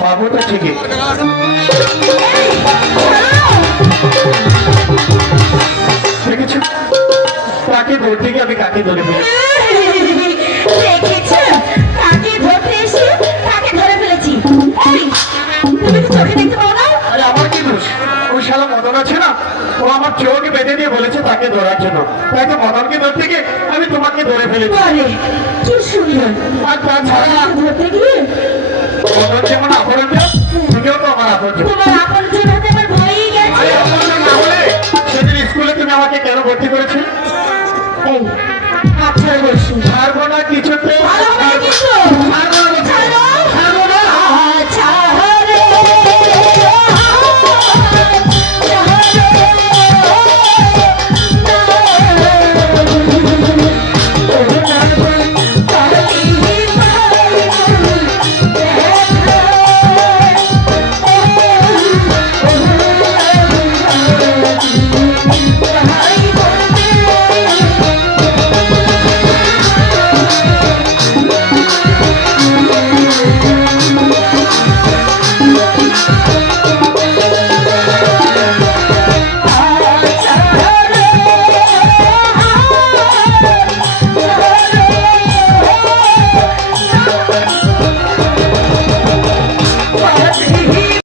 বাবু তো ঠিকই দেখেছো তাকে ধরতে গিয়ে আমি কাকে ধরে ফেলেছি। কাকে ধরতে এসে কাকে ধরে ফেলেছি। তুমি কি চোখে দেখতে পাও না? আরে আমার কি দোষ? ওই শালা মদন আছে না, ও আমার চোখ বেঁধে দিয়ে বলেছে তাকে ধরার জন্য, তাই তো মদনকে ধরতে গিয়ে আমি তোমাকে ধরে ফেলেছি। আরে কি সুন্দর। আর তাছাড়া ধরতে গিয়ে মদন যেমন অপরাধ